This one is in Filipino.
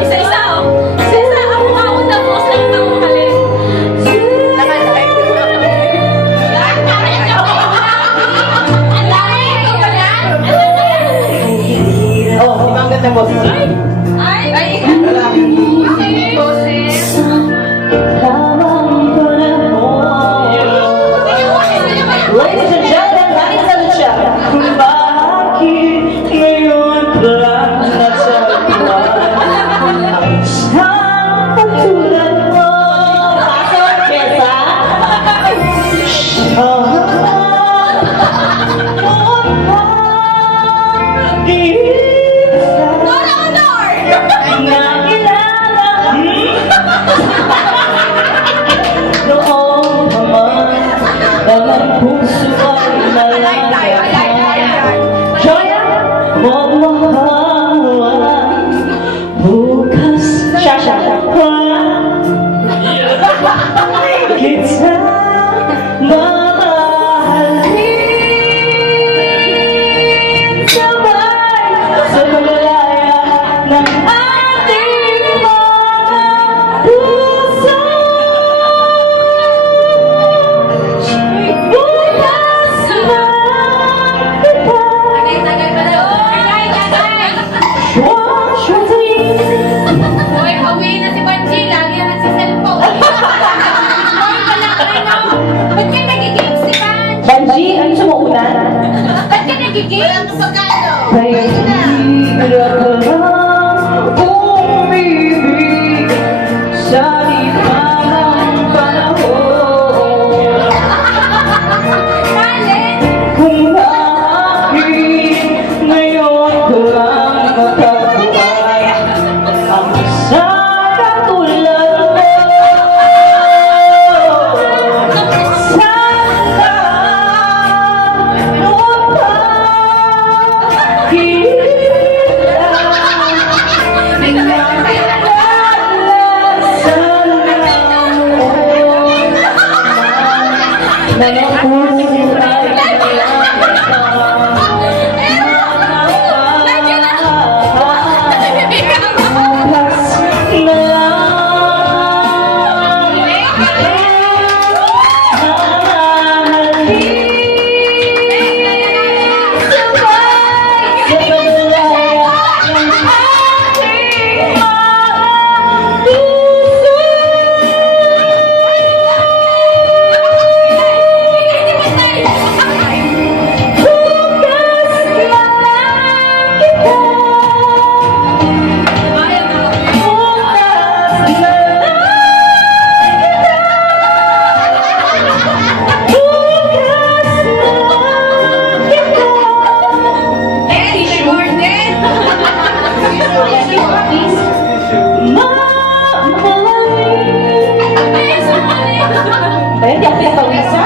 Isa-isa, oh. Isa-isa, ako na boss lang ng halin. Oh, ibang ganda mo. Ay! Ladies and gentlemen, ladies and gentlemen, kung bakit ngayon lang nasagpuan ang isang katulad mo. Pasok, Kesa! Ang puso ay malayan. Joya, magmahal bukas siya kita mamahalin sabay sa paglaya ng ating mga puso. Hoy, away na si Banji. Lagi na nagsiselfone. Hoy, palakay mo. Ba't ka nagiging si Banji? Banji, ano siya maunan? Ba't ka nagiging? Walang pagkano. Kaya hirap lang umibig sa iba ng panahon. Talent. Kung bakit ngayon ko lang matagpuan ang isang katulad mo. Sana noon pa Pwede ako yung pawisa?